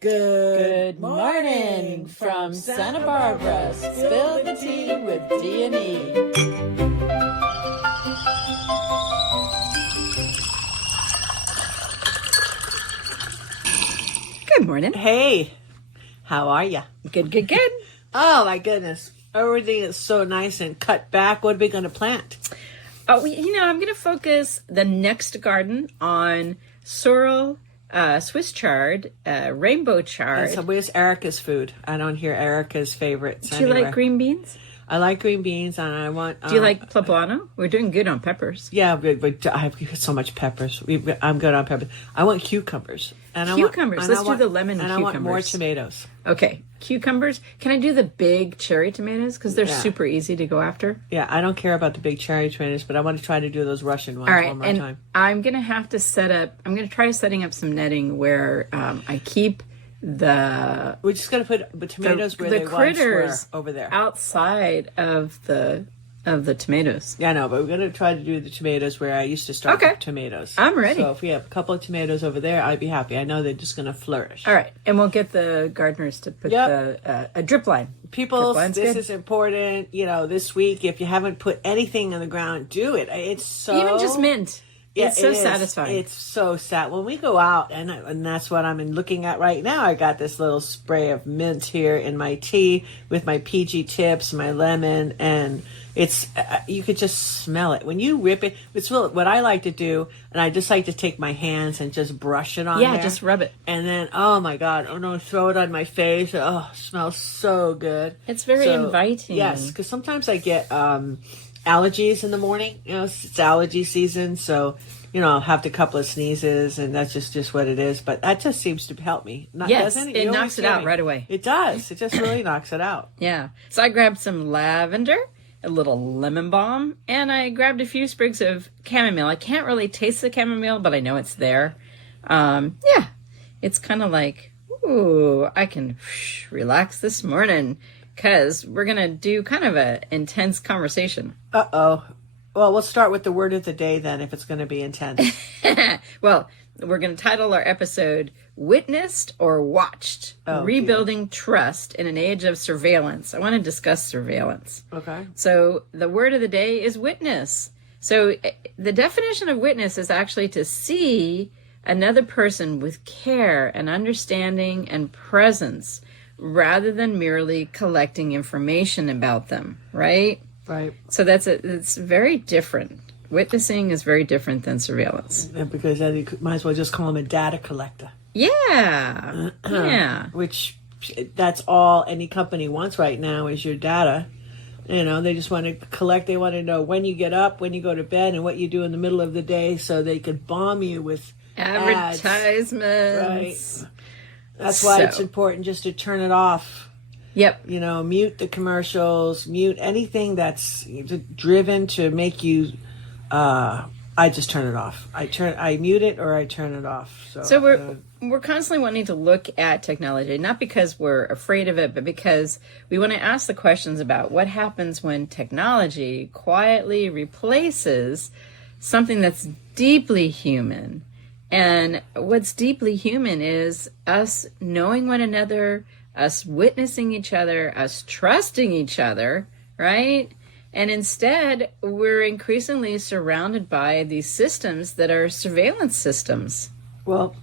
Good morning from Santa Barbara. Spill the tea with D and E. Good morning. Hey, how are ya? Good. Oh my goodness, everything is so nice and cut back. What are we going to plant? Oh, I'm going to focus the next garden on sorrel, Swiss chard, rainbow chard. And so where's Erica's food? I don't hear Erica's favorites. Do you like green beans? I like green beans, and I want. Do you like poblano? We're doing good on peppers. Yeah, but I have so much peppers. I'm good on peppers. I want cucumbers. Cucumbers. Let's do the lemon and cucumbers. I want more tomatoes. Okay, cucumbers. Can I do the big cherry tomatoes? Because they're super easy to go after. Yeah, I don't care about the big cherry tomatoes, but I want to try to do those Russian ones one more and time. I'm going to have to I'm going to try setting up some netting where I keep We're just going to put the tomatoes where they critters once were over there. outside of the tomatoes. Yeah, no, but we're going to try to do the tomatoes where I used to start with tomatoes. I'm ready. So if we have a couple of tomatoes over there, I'd be happy. I know they're just going to flourish. All right, and we'll get the gardeners to put a drip line. People, this is important. This week, if you haven't put anything on the ground, do it. It's so... Even just mint. Yeah, it's so satisfying. It's so sad. When we go out, and that's what I'm looking at right now, I got this little spray of mint here in my tea with my PG tips, my lemon, and it's you could just smell it. When you rip it, it's really, what I like to do, and I just like to take my hands and just brush it on there. Yeah, just rub it. And then, oh my God, throw it on my face. Oh, it smells so good. It's very inviting. Yes, because sometimes I get... allergies in the morning, it's allergy season, so I'll have a couple of sneezes, and that's just what it is. But that just seems to help me. It knocks it out right away. It does. It just really knocks it out. Yeah. So I grabbed some lavender, a little lemon balm, and I grabbed a few sprigs of chamomile. I can't really taste the chamomile, but I know it's there. It's kind of like, ooh, I can relax this morning. Because we're going to do kind of an intense conversation. Uh-oh. Well, we'll start with the word of the day then, if it's going to be intense. Well, we're going to title our episode, Witnessed or Watched? Rebuilding Trust in an Age of Surveillance. I want to discuss surveillance. Okay. So the word of the day is witness. So the definition of witness is actually to see another person with care and understanding and presence, rather than merely collecting information about them, right? Right. So it's very different. Witnessing is very different than surveillance. Because then you might as well just call him a data collector. Yeah. Yeah. Which, that's all any company wants right now is your data. They just want to collect. They want to know when you get up, when you go to bed, and what you do in the middle of the day so they could bomb you with advertisements. Right. That's why it's important just to turn it off. Yep. Mute the commercials, mute anything that's driven to make you, I just turn it off. I mute it or I turn it off. So we're constantly wanting to look at technology, not because we're afraid of it, but because we want to ask the questions about what happens when technology quietly replaces something that's deeply human. And what's deeply human is us knowing one another, us witnessing each other, us trusting each other, right? And instead, we're increasingly surrounded by these systems that are surveillance systems. Well,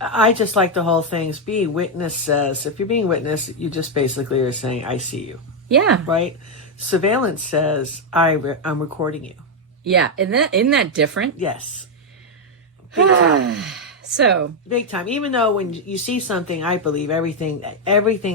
I just like the whole thing. Witness says, if you're being witnessed, you just basically are saying, I see you. Yeah. Right? Surveillance says, I'm recording you. Yeah. Isn't that different? Yes. So big time. Even though when you see something, I believe everything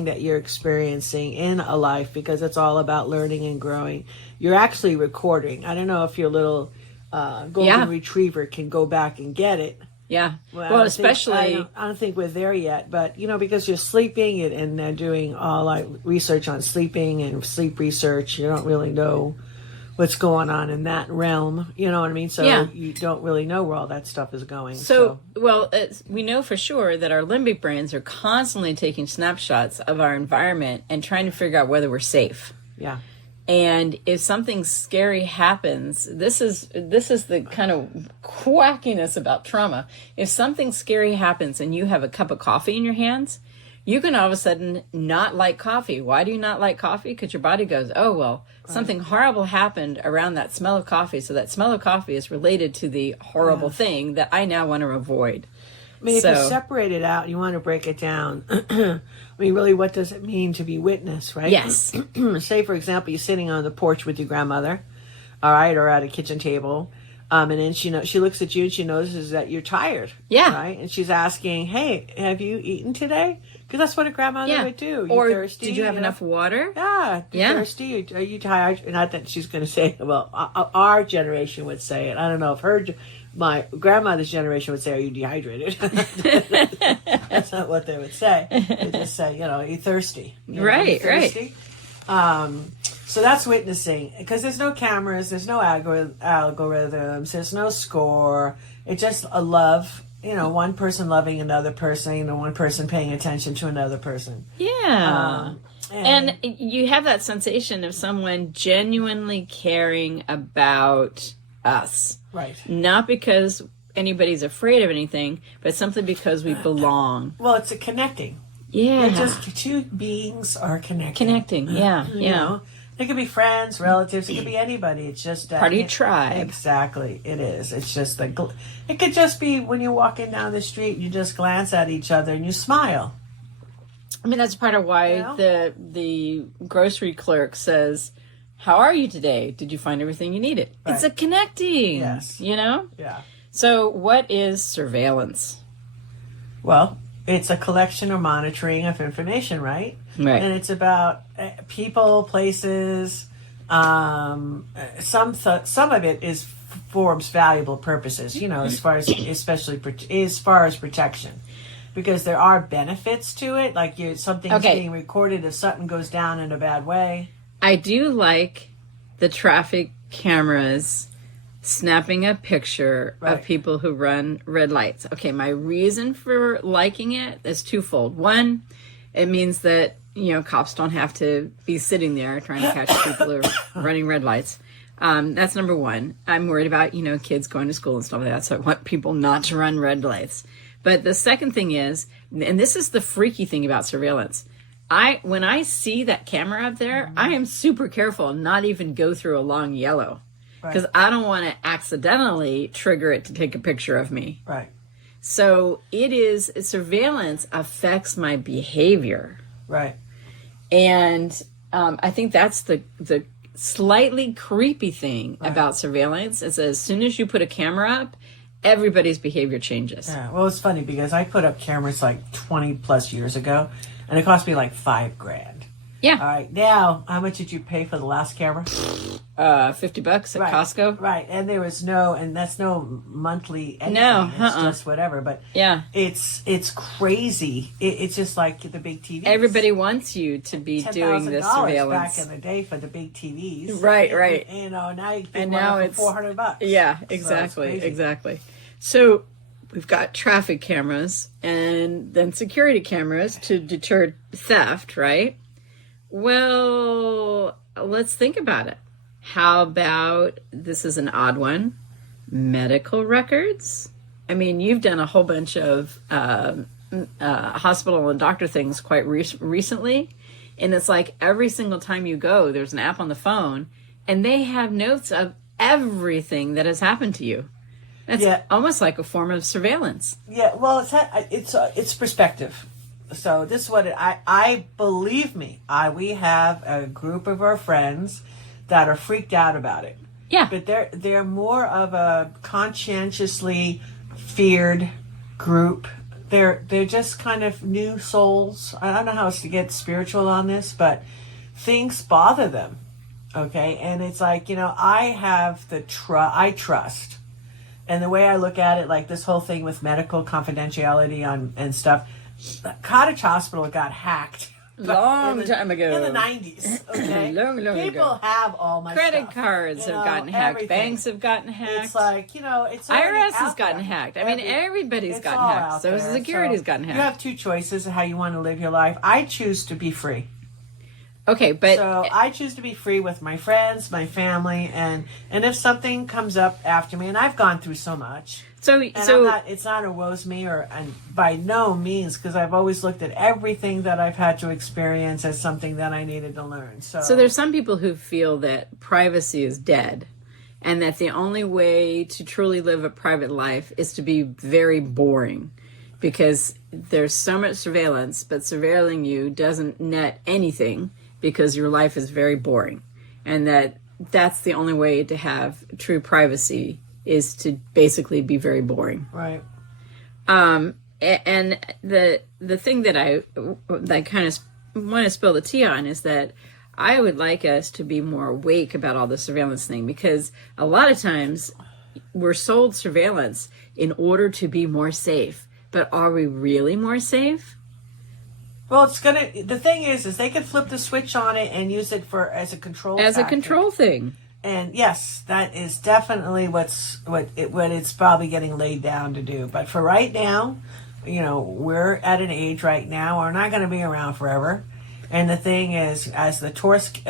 that you're experiencing in a life, because it's all about learning and growing, you're actually recording. I don't know if your little golden retriever can go back and get it. Yeah. Well, especially I don't think we're there yet, but because you're sleeping and they're doing all research on sleeping and sleep research, you don't really know what's going on in that realm, you know what I mean? So you don't really know where all that stuff is going. We know for sure that our limbic brains are constantly taking snapshots of our environment and trying to figure out whether we're safe. Yeah. And if something scary happens, this is the kind of quackiness about trauma. If something scary happens and you have a cup of coffee in your hands, You can all of a sudden not like coffee. Why do you not like coffee? Because your body goes, oh, well, something horrible happened around that smell of coffee. So that smell of coffee is related to the horrible thing that I now want to avoid. I mean, if you separate it out, you want to break it down. I mean, really, what does it mean to be witness, right? Yes. Say, for example, you're sitting on the porch with your grandmother, all right, or at a kitchen table. And then she looks at you and she notices that you're tired. Yeah. Right? And she's asking, hey, have you eaten today? Because that's what a grandmother would do. Or thirsty? Did you have enough water? Yeah. Thirsty? Are you tired? Not that she's going to say, well, our generation would say it. I don't know if my grandmother's generation would say, are you dehydrated? That's not what they would say. They just say, are you thirsty? Right. So that's witnessing, because there's no cameras, there's no algorithms, there's no score. It's just a love, one person loving another person, one person paying attention to another person. Yeah. And you have that sensation of someone genuinely caring about us. Right. Not because anybody's afraid of anything, but simply because we belong. Well, it's a connecting. Yeah. Just two beings are connecting. Yeah. It could be friends, relatives. It could be anybody. It's just part of your tribe. Exactly, it is. It's just it could just be when you're walking down the street, you just glance at each other and you smile. I mean, that's part of why the grocery clerk says, "How are you today? Did you find everything you needed?" Right. It's a connecting. Yes. Yeah. So, what is surveillance? Well, it's a collection or monitoring of information, right? Right. And it's about people, places. Some of it forms valuable purposes, as far as protection, because there are benefits to it. Like something's being recorded if something goes down in a bad way. I do like the traffic cameras snapping a picture of people who run red lights. Okay, my reason for liking it is twofold. One, it means that, cops don't have to be sitting there trying to catch people who are running red lights. That's number one. I'm worried about, kids going to school and stuff like that, so I want people not to run red lights. But the second thing is, and this is the freaky thing about surveillance, when I see that camera up there, I am super careful and not even go through a long yellow. Because I don't want to accidentally trigger it to take a picture of me. Right. So surveillance affects my behavior. Right. And I think that's the slightly creepy thing about surveillance is as soon as you put a camera up, everybody's behavior changes. Yeah. Well, it's funny because I put up cameras like 20 plus years ago, and it cost me like $5,000. Yeah. All right. Now, how much did you pay for the last camera? $50 at Costco. Right. And there was that's no monthly anything. No. It's just whatever. But yeah, it's crazy. It's just like the big TVs. Everybody wants you to be doing this surveillance. Back in the day for the big TVs. Right. Now you can now it's $400. Yeah, exactly. So we've got traffic cameras and then security cameras to deter theft, right? Well, let's think about it. How about, this is an odd one, medical records? I mean, you've done a whole bunch of hospital and doctor things quite recently, and it's like every single time you go, there's an app on the phone, and they have notes of everything that has happened to you. That's almost like a form of surveillance. Yeah, well, it's perspective. So this is what I believe me. We have a group of our friends that are freaked out about it. Yeah, but they're more of a conscientiously feared group. They're just kind of new souls. I don't know how else to get spiritual on this, but things bother them. Okay, and it's like I have I trust, and the way I look at it, like this whole thing with medical confidentiality and stuff. Cottage Hospital got hacked long time ago in the 90s. Okay, long people ago. have all my credit stuff, cards have gotten hacked. Everything. Banks have gotten hacked. It's like it's IRS has out gotten there. hacked. I mean, everybody's gotten hacked. Social Security's gotten hacked. You have two choices of how you want to live your life. I choose to be free. Okay, but so I choose to be free with my friends, my family, and if something comes up after me, and I've gone through so much. It's not a woe's me and by no means, because I've always looked at everything that I've had to experience as something that I needed to learn. So there's some people who feel that privacy is dead, and that the only way to truly live a private life is to be very boring, because there's so much surveillance, but surveilling you doesn't net anything because your life is very boring, and that's the only way to have true privacy is to basically be very boring. Right. And the thing that I kind of want to spill the tea on is that I would like us to be more awake about all the surveillance thing, because a lot of times we're sold surveillance in order to be more safe. But are we really more safe? Well, the thing is they can flip the switch on it and use it as a control As factor. a control thing. And yes, that is definitely what it's probably getting laid down to do. But for right now, we're at an age right now, we're not going to be around forever. And the thing is, as the torch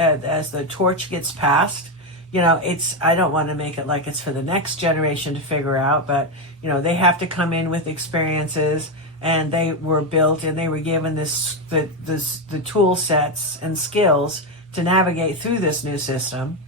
gets passed, I don't want to make it like it's for the next generation to figure out, but they have to come in with experiences, and they were built and they were given the tool sets and skills to navigate through this new system.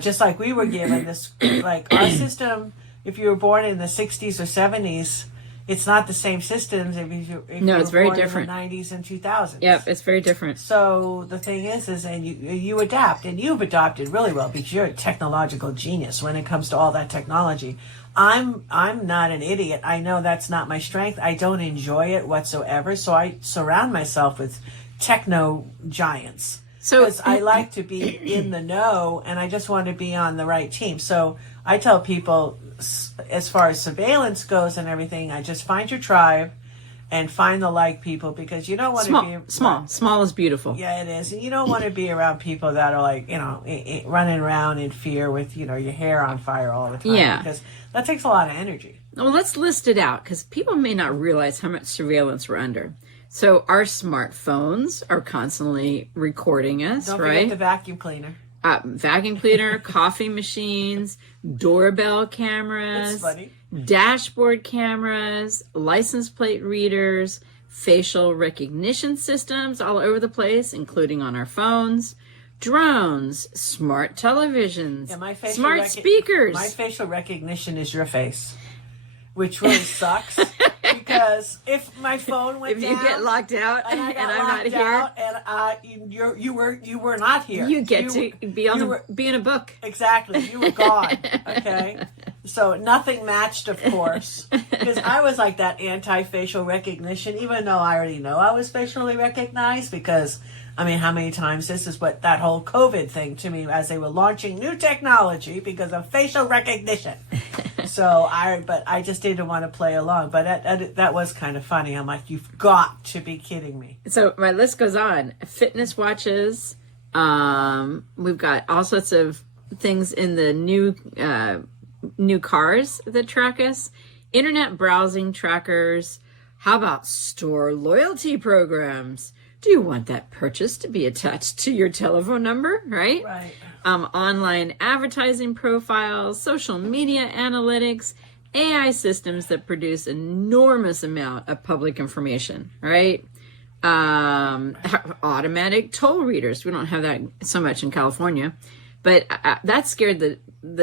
Just like we were given this, like our system, if you were born in the 60s or 70s, it's not the same systems if you it's were very born different. In the 90s and 2000s. Yep, it's very different. So the thing is and you adapt, and you've adopted really well because you're a technological genius when it comes to all that technology. I'm not an idiot. I know that's not my strength. I don't enjoy it whatsoever. So I surround myself with techno giants. Because I like to be in the know, and I just want to be on the right team. So I tell people, as far as surveillance goes and everything, I just find your tribe and find the like people, because you don't want to be... Small is beautiful. Yeah, it is. And you don't want to be around people that are like, running around in fear with, your hair on fire all the time. Yeah. Because that takes a lot of energy. Well, let's list it out, because people may not realize how much surveillance we're under. So our smartphones are constantly recording us, Don't right? forget the vacuum cleaner. Vacuum cleaner, coffee machines, doorbell cameras, dashboard cameras, license plate readers, facial recognition systems all over the place, including on our phones, drones, smart televisions, smart speakers. My facial recognition is your face, which really sucks. Because if my phone went down, if you get locked out and I'm not here, and you were not here, you get to be in a book. Exactly, you were gone. Okay, so nothing matched, of course, because I was like that anti-facial recognition, even though I already know I was facially recognized. Because how many times this is what that whole COVID thing to me, as they were launching new technology because of facial recognition. But I just didn't want to play along. But that was kind of funny. I'm like, you've got to be kidding me. So my list goes on. Fitness watches. We've got all sorts of things in the new cars that track us. Internet browsing trackers. How about store loyalty programs? Do you want that purchase to be attached to your telephone number, right? Right. Online advertising profiles, social media analytics, AI systems that produce enormous amount of public information, right? Automatic toll readers. We don't have that so much in California, but that scared the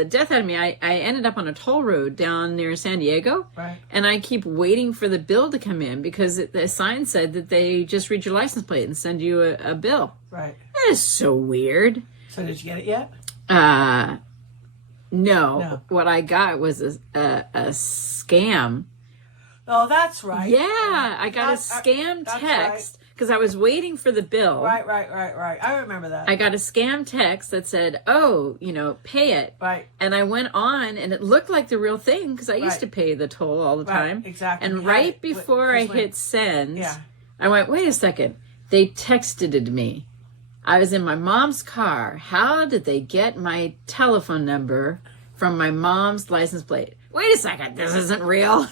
death out of me. I ended up on a toll road down near San Diego, right. And I keep waiting for the bill to come in because the sign said that they just read your license plate and send you a bill. Right. That is so weird. So did you get it yet? No. What I got was a scam. Oh, that's right. Yeah, I got a scam text because I was waiting for the bill. Right. I remember that. I got a scam text that said, "Oh, pay it." Right. And I went on, and it looked like the real thing because I used to pay the toll all the time. Right, exactly. And right before I hit send, yeah. I went, "Wait a second." They texted it to me. I was in my mom's car. How did they get my telephone number from my mom's license plate. Wait a second, this isn't real.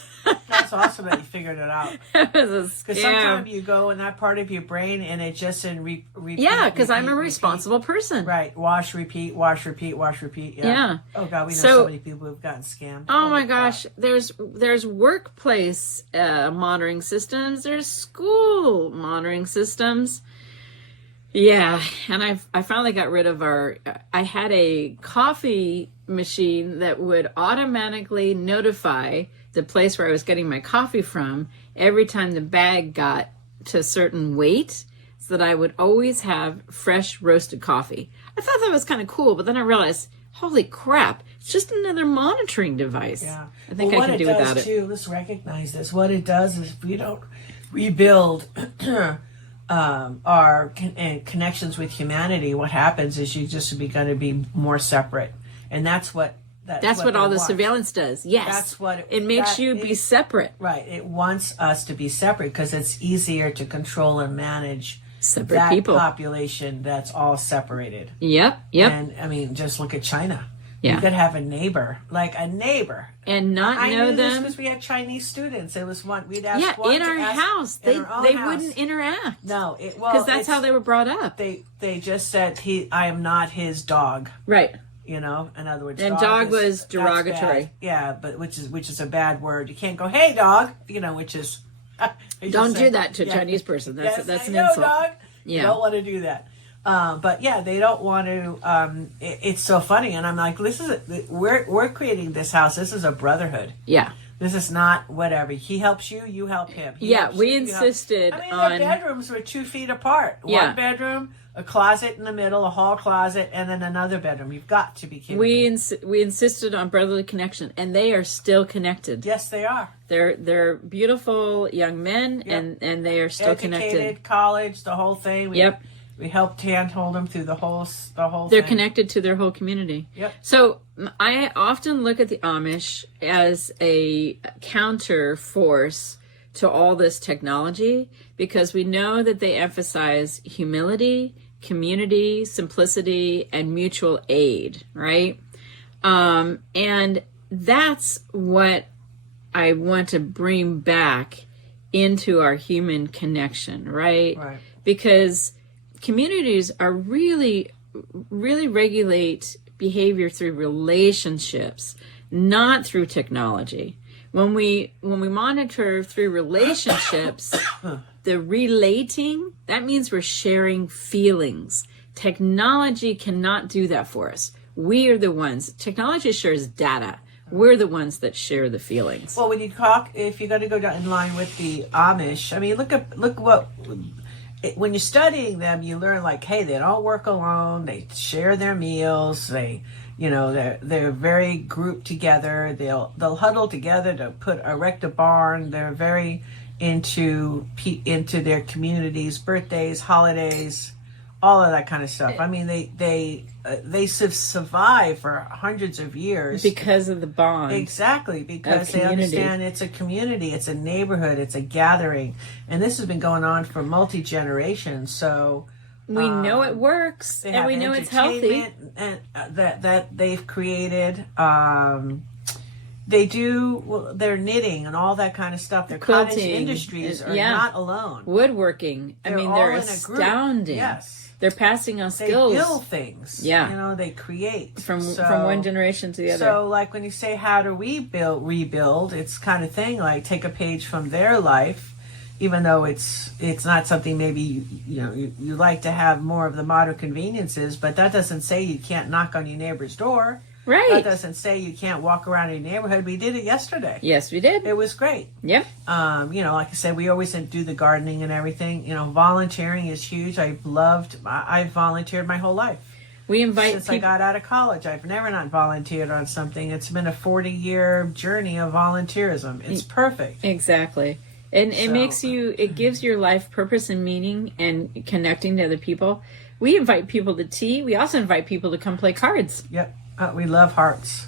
That's awesome that you figured it out. It was a Because scam. sometimes you go in that part of your brain and it just repeat. Yeah, because I'm a repeat. responsible person. Right. Wash, repeat, wash, repeat, wash, repeat. Yeah. Oh, God, we know So- so many people who've gotten scammed. Oh my Holy gosh, there's workplace monitoring systems, there's school monitoring systems. Yeah, and I finally got rid of I had a coffee machine that would automatically notify the place where I was getting my coffee from every time the bag got to a certain weight, so that I would always have fresh roasted coffee. I thought that was kind of cool, but then I realized, holy crap, it's just another monitoring device. Yeah. I think I can do without it. Too, let's recognize this. What it does is if we don't rebuild our connections with humanity, what happens is you just going to be more separate. And that's what all the wants. surveillance does. Yes. That's what it makes you be separate. Right. It wants us to be separate because it's easier to control and manage Separate that people. population that's all separated. Yep. And I mean, just look at China. Yeah. You could have a neighbor, and not I know knew this them. because we had Chinese students. It was one we'd ask Yeah, one in to our ask house, in they our own house. wouldn't interact. No, because that's how they were brought up. They just said I am not his dog. Right. You know, in other words, And dog was that's derogatory. bad. Yeah, but which is a bad word. You can't go, hey dog, you know, which is Don't do that to a Chinese person. That's an no, insult. Dog. Yeah. You don't want to do that. But yeah, they don't want to. It's so funny, and I'm like, we're creating this house. This is a brotherhood. Yeah. This is not whatever. He helps you, you help him. He Yeah, helps we you, you help- insisted I mean, on. the bedrooms were 2 feet apart. Yeah. One bedroom, a closet in the middle, a hall closet, and then another bedroom. You've got to be kidding me. We insisted on brotherly connection, and they are still connected. Yes, they are. They're beautiful young men, Yep. and they are still Educated, connected. college, the whole thing. Yep. We helped handhold them through the whole They're thing. connected to their whole community. Yep. So I often look at the Amish as a counter force to all this technology, because we know that they emphasize humility, community, simplicity, and mutual aid, right? And that's what I want to bring back into our human connection, right? Right. Because communities are really regulate behavior through relationships, not through technology. When we monitor through relationships, the relating, that means we're sharing feelings. Technology cannot do that for us. We are the ones. Technology shares data. We're the ones that share the feelings. Well, when you talk, if you're going to go down in line with the Amish, I mean, look what. When you're studying them, you learn like, hey, they don't work alone. They share their meals. They're very grouped together. They'll huddle together to erect a barn. They're very into their communities, birthdays, holidays, all of that kind of stuff. I mean, they survive for hundreds of years because of the bond. Exactly, because of they community. understand it's a community, it's a neighborhood, it's a gathering, and this has been going on for multi-generations. So we know it works, and we know it's healthy. And that they've created. They're knitting and all that kind of stuff. Their cottage Quilting, industries are yeah. not alone. Woodworking. They're I mean, all they're in a group. astounding. Yes. They're passing on They skills build things. Yeah. They create. from one generation to the other. So, like when you say, how do we rebuild? It's kind of thing like take a page from their life, even though it's not something maybe you like to have more of the modern conveniences, but that doesn't say you can't knock on your neighbor's door. Right. That doesn't say you can't walk around your neighborhood. We did it yesterday. Yes, we did. It was great. Yep. Like I said, we always do the gardening and everything. Volunteering is huge. I've volunteered my whole life. We invite Since people. I got out of college, I've never not volunteered on something. It's been a 40-year journey of volunteerism. It's perfect. Exactly. And it gives your life purpose and meaning and connecting to other people. We invite people to tea. We also invite people to come play cards. Yep. We love hearts.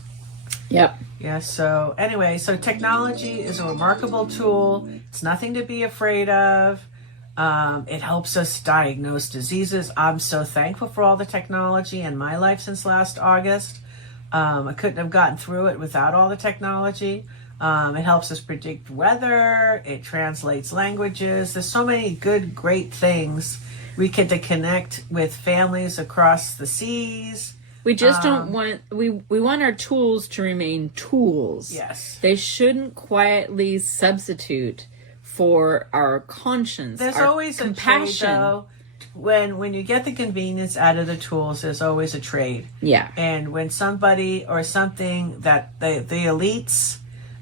Yep. Yeah, so anyway, technology is a remarkable tool. It's nothing to be afraid of. It helps us diagnose diseases. I'm so thankful for all the technology in my life since last August. I couldn't have gotten through it without all the technology. It helps us predict weather. It translates languages. There's so many good, great things. We get to connect with families across the seas. We just don't want, we want our tools to remain tools. Yes. They shouldn't quietly substitute for our conscience, There's our always compassion. a trade, though. When you get the convenience out of the tools, there's always a trade. Yeah. And when somebody or something that the elites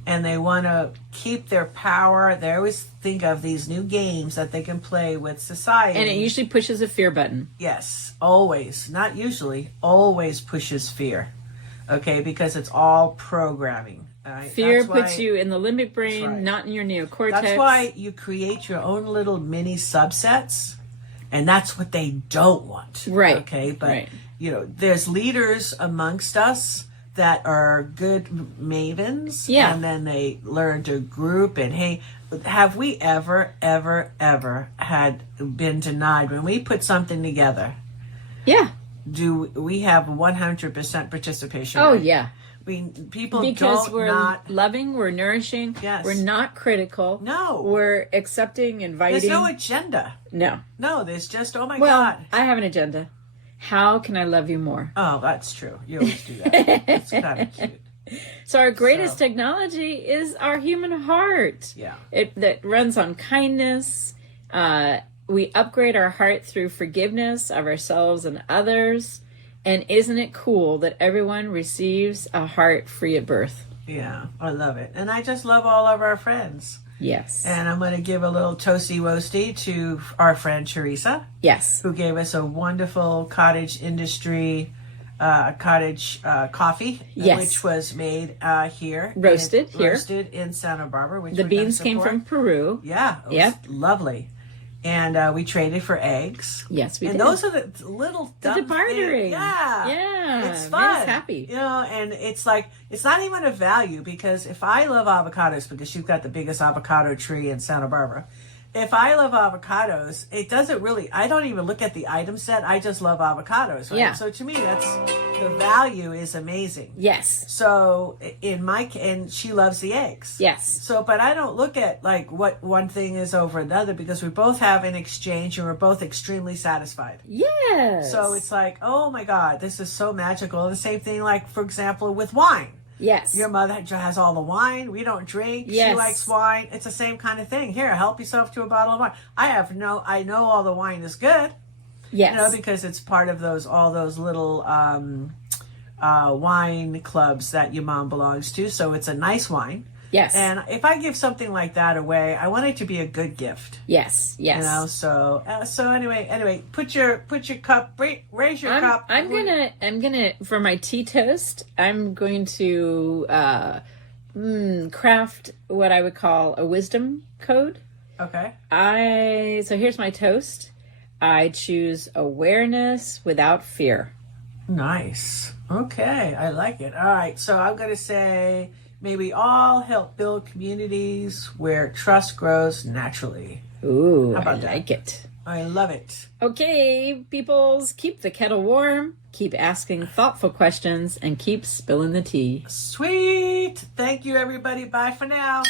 and they want to keep their power, they always think of these new games that they can play with society. And it usually pushes a fear button. Yes, always. Not usually, always pushes fear. Okay, because it's all programming. All right? Fear That's puts why- you in the limbic brain, right. not in your neocortex. That's why you create your own little mini subsets, and that's what they don't want. Right. Okay, but Right. there's leaders amongst us that are good mavens, Yeah. and then they learn to group. And hey, have we ever had been denied when we put something together? Yeah. Do we have 100% participation? Oh, rate? yeah. People Because don't we're not. loving, we're nourishing, Yes. we're not critical. No. We're accepting, inviting. There's no agenda. No. No, there's just, oh my Well, God. I have an agenda. How can I love you more? Oh, that's true. You always do that. It's kind of cute. So our greatest So- technology is our human heart. Yeah. That runs on kindness. We upgrade our heart through forgiveness of ourselves and others. And isn't it cool that everyone receives a heart free at birth? Yeah, I love it. And I just love all of our friends. Yes. And I'm going to give a little toasty woasty to our friend Teresa, Yes. who gave us a wonderful cottage industry cottage coffee, Yes. which was made here. Roasted here. Roasted in Santa Barbara. Which The we're gonna beans came support. from Peru. Yeah, it was Yep. lovely. And we traded for eggs. Yes, we and did. those are the little The dumb bartering. things. Yeah. Yeah. It's Made fun. us happy. And it's like, it's not even a value, because if I love avocados, because she's got the biggest avocado tree in Santa Barbara, if I love avocados, it doesn't really, I don't even look at the item set. I just love avocados. Right? Yeah. So to me, the value is amazing. Yes. So and she loves the eggs. Yes. So, but I don't look at like what one thing is over another, because we both have an exchange and we're both extremely satisfied. Yes. So it's like, oh my God, this is so magical. And the same thing, like, for example, with wine. Yes. Your mother has all the wine. We don't drink. Yes. She likes wine. It's the same kind of thing. Here, help yourself to a bottle of wine. I know all the wine is good. Yes. Because it's part of all those little wine clubs that your mom belongs to. So it's a nice wine. Yes. And if I give something like that away, I want it to be a good gift. Yes. Yes. So anyway, put your cup, raise your cup. I'm gonna for my tea toast, I'm going to craft what I would call a wisdom code. Okay. So here's my toast. I choose awareness without fear. Nice. Okay, I like it. All right, so I'm going to say, may we all help build communities where trust grows naturally. Ooh, How about I that? like it. I love it. Okay, peoples, keep the kettle warm, keep asking thoughtful questions, and keep spilling the tea. Sweet. Thank you, everybody. Bye for now.